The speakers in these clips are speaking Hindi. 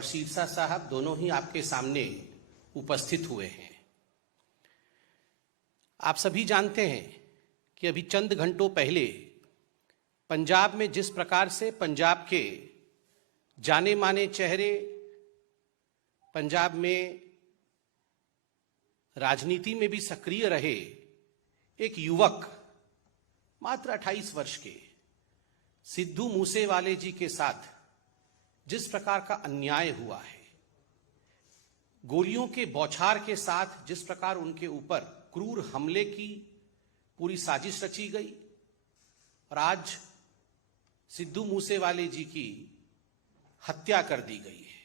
और सिरसा साहब दोनों ही आपके सामने उपस्थित हुए हैं। आप सभी जानते हैं कि अभी चंद घंटों पहले पंजाब में जिस प्रकार से पंजाब के जाने माने चेहरे, पंजाब में राजनीति में भी सक्रिय रहे एक युवक मात्र 28 वर्ष के सिद्धू मूसेवाले जी के साथ जिस प्रकार का अन्याय हुआ है, गोलियों के बौछार के साथ जिस प्रकार उनके ऊपर क्रूर हमले की पूरी साजिश रची गई और आज सिद्धू मूसेवाले जी की हत्या कर दी गई है,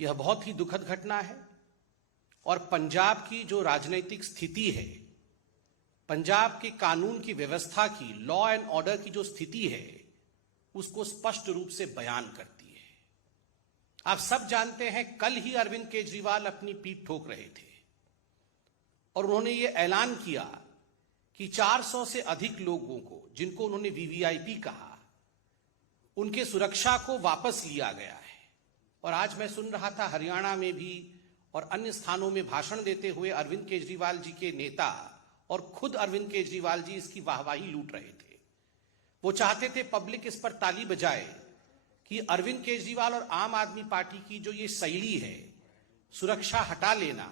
यह बहुत ही दुखद घटना है। और पंजाब की जो राजनीतिक स्थिति है, पंजाब के कानून की व्यवस्था की, लॉ एंड ऑर्डर की जो स्थिति है, उसको स्पष्ट रूप से बयान करती है। आप सब जानते हैं, कल ही अरविंद केजरीवाल अपनी पीठ ठोक रहे थे और उन्होंने ये ऐलान किया कि 400 से अधिक लोगों को, जिनको उन्होंने वीवीआईपी कहा, उनके सुरक्षा को वापस लिया गया है। और आज मैं सुन रहा था हरियाणा में भी और अन्य स्थानों में भाषण देते हुए अरविंद केजरीवाल जी के नेता और खुद अरविंद केजरीवाल जी इसकी वाहवाही लूट रहे थे। वो चाहते थे पब्लिक इस पर ताली बजाए कि अरविंद केजरीवाल और आम आदमी पार्टी की जो ये शैली है, सुरक्षा हटा लेना,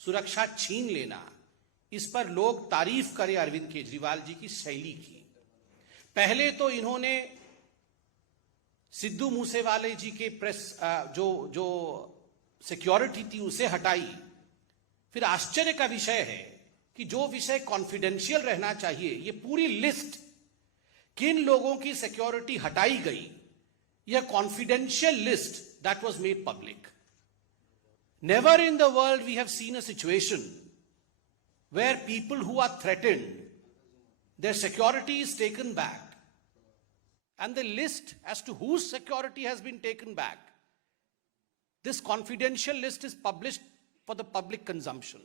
सुरक्षा छीन लेना, इस पर लोग तारीफ करें अरविंद केजरीवाल जी की शैली की। पहले तो इन्होंने सिद्धू मूसेवाले जी के प्रेस जो सिक्योरिटी थी उसे हटाई। फिर आश्चर्य का विषय है कि जो विषय कॉन्फिडेंशियल रहना चाहिए, ये पूरी लिस्ट किन लोगों की सिक्योरिटी हटाई गई, यह confidential list that was made public. Never in the world we have seen a situation where people who are threatened, their security is taken back. And the list as to whose security has been taken back, this confidential list is published for the public consumption.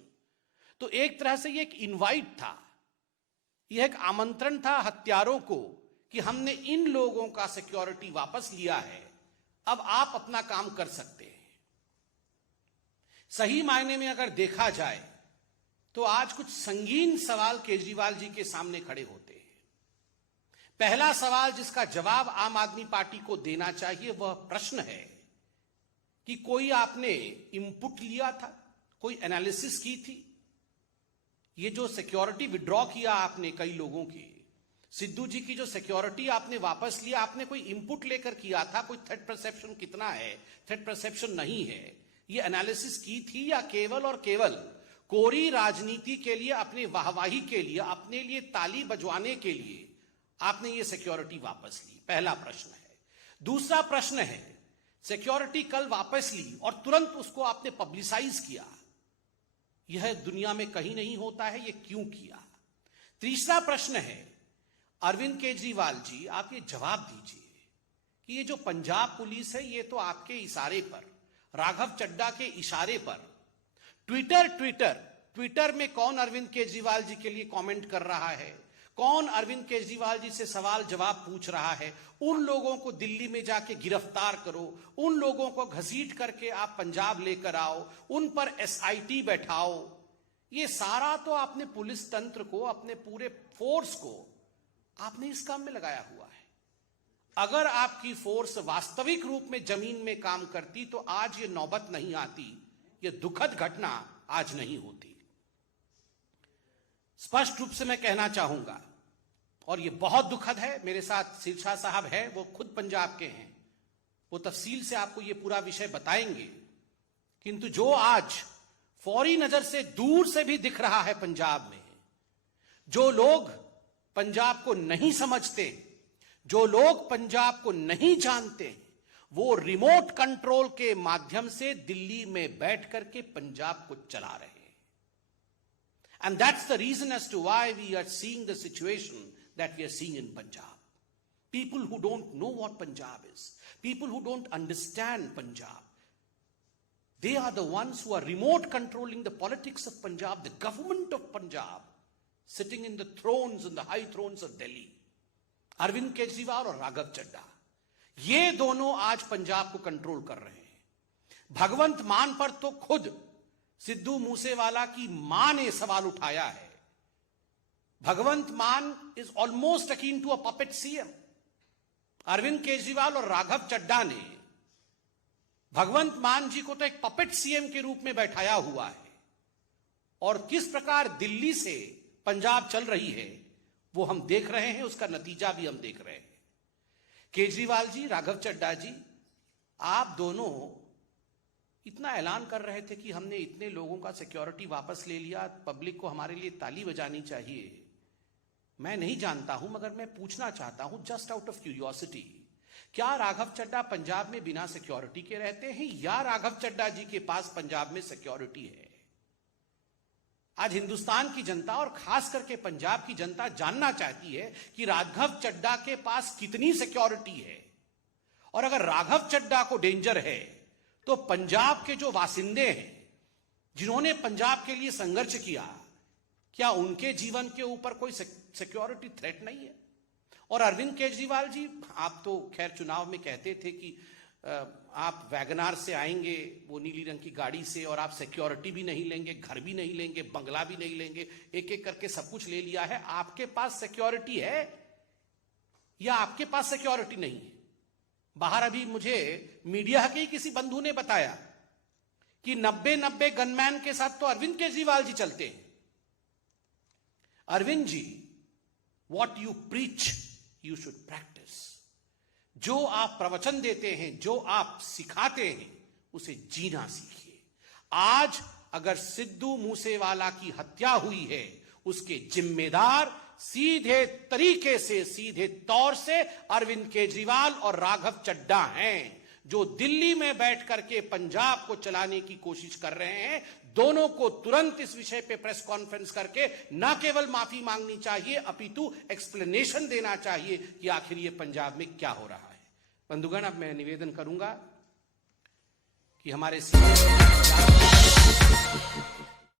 तो एक तरह से ये एक इनवाइट था, यह एक आमंत्रण था हत्यारों को कि हमने इन लोगों का सिक्योरिटी वापस लिया है, अब आप अपना काम कर सकते हैं। सही मायने में अगर देखा जाए तो आज कुछ संगीन सवाल केजरीवाल जी के सामने खड़े होते हैं। पहला सवाल जिसका जवाब आम आदमी पार्टी को देना चाहिए वह प्रश्न है कि कोई आपने इनपुट लिया था, कोई एनालिसिस की थी? ये जो सिक्योरिटी विड्रॉ किया आपने कई लोगों की, सिद्धू जी की जो सिक्योरिटी आपने वापस लिया, आपने कोई इनपुट लेकर किया था? कोई थ्रेट परसेप्शन कितना है, थ्रेट परसेप्शन नहीं है, ये एनालिसिस की थी या केवल और केवल कोरी राजनीति के लिए, अपने वाहवाही के लिए, अपने लिए ताली बजवाने के लिए आपने ये सिक्योरिटी वापस ली? पहला प्रश्न है। दूसरा प्रश्न है, सिक्योरिटी कल वापस ली और तुरंत उसको आपने पब्लिसाइज किया, यह दुनिया में कहीं नहीं होता है, यह क्यों किया? तीसरा प्रश्न है, अरविंद केजरीवाल जी आप ये जवाब दीजिए कि ये जो पंजाब पुलिस है, ये तो आपके इशारे पर, राघव चड्ढा के इशारे पर ट्विटर में कौन अरविंद केजरीवाल जी के लिए कमेंट कर रहा है, कौन अरविंद केजरीवाल जी से सवाल जवाब पूछ रहा है, उन लोगों को दिल्ली में जाके गिरफ्तार करो, उन लोगों को घसीट करके आप पंजाब लेकर आओ, उन पर एसआईटी बैठाओ। ये सारा तो आपने पुलिस तंत्र को, अपने पूरे फोर्स को आपने इस काम में लगाया हुआ है। अगर आपकी फोर्स वास्तविक रूप में जमीन में काम करती तो आज ये नौबत नहीं आती, यह दुखद घटना आज नहीं होती। स्पष्ट रूप से मैं कहना चाहूंगा, और यह बहुत दुखद है, मेरे साथ सिरसा साहब है, वो खुद पंजाब के हैं, वो तफसील से आपको यह पूरा विषय बताएंगे। किंतु जो आज फौरी नजर से दूर से भी दिख रहा है पंजाब में, जो लोग पंजाब को नहीं समझते, जो लोग पंजाब को नहीं जानते, वो रिमोट कंट्रोल के माध्यम से दिल्ली में बैठ करके पंजाब को चला रहे हैं। And that's the reason as to why we are seeing the situation that we are seeing in Punjab. People who don't know what Punjab is, people who don't understand Punjab, they are the ones who are remote controlling the politics of Punjab, the government of Punjab, sitting in the thrones, in the high thrones of Delhi. Arvind Kejriwal और राघव चड्ढा, ये दोनों आज पंजाब को कंट्रोल कर रहे हैं। भगवंत मान पर तो खुद सिद्धू मूसेवाला की मां ने सवाल उठाया है। Bhagwant Mann is almost akin to a puppet CM. Arvind Kejriwal और राघव चड्ढा ने भगवंत मान जी को तो एक पपेट सीएम के रूप में बैठाया हुआ है, और किस प्रकार दिल्ली से पंजाब चल रही है वो हम देख रहे हैं, उसका नतीजा भी हम देख रहे हैं। केजरीवाल जी, राघव चड्ढा जी, आप दोनों इतना ऐलान कर रहे थे कि हमने इतने लोगों का सिक्योरिटी वापस ले लिया, पब्लिक को हमारे लिए ताली बजानी चाहिए। मैं नहीं जानता हूं, मगर मैं पूछना चाहता हूं जस्ट आउट ऑफ क्यूरियोसिटी, क्या राघव चड्ढा पंजाब में बिना सिक्योरिटी के रहते हैं, या राघव चड्ढा जी के पास पंजाब में सिक्योरिटी है? आज हिंदुस्तान की जनता और खास करके पंजाब की जनता जानना चाहती है कि राघव चड्ढा के पास कितनी सिक्योरिटी है, और अगर राघव चड्ढा को डेंजर है तो पंजाब के जो वासिंदे हैं, जिन्होंने पंजाब के लिए संघर्ष किया, क्या उनके जीवन के ऊपर कोई सिक्योरिटी थ्रेट नहीं है? और अरविंद केजरीवाल जी, आप तो खैर चुनाव में कहते थे कि आप वैगनार से आएंगे, वो नीली रंग की गाड़ी से, और आप सिक्योरिटी भी नहीं लेंगे, घर भी नहीं लेंगे, बंगला भी नहीं लेंगे, एक एक करके सब कुछ ले लिया है। आपके पास सिक्योरिटी है या आपके पास सिक्योरिटी नहीं है? बाहर अभी मुझे मीडिया के ही किसी बंधु ने बताया कि 90 गनमैन के साथ तो अरविंद केजरीवाल जी चलते हैं। Arvind ji, what you preach you should practise. जो आप प्रवचन देते हैं, जो आप सिखाते हैं, उसे जीना सीखिए। आज अगर सिद्धू मूसेवाला की हत्या हुई है, उसके जिम्मेदार सीधे तरीके से, सीधे तौर से अरविंद केजरीवाल और राघव चड्ढा हैं, जो दिल्ली में बैठ करके पंजाब को चलाने की कोशिश कर रहे हैं। दोनों को तुरंत इस विषय पे प्रेस कॉन्फ्रेंस करके न केवल माफी मांगनी चाहिए, अपितु एक्सप्लेनेशन देना चाहिए कि आखिर ये पंजाब में क्या हो रहा है। बंधुगण, अब मैं निवेदन करूंगा कि हमारे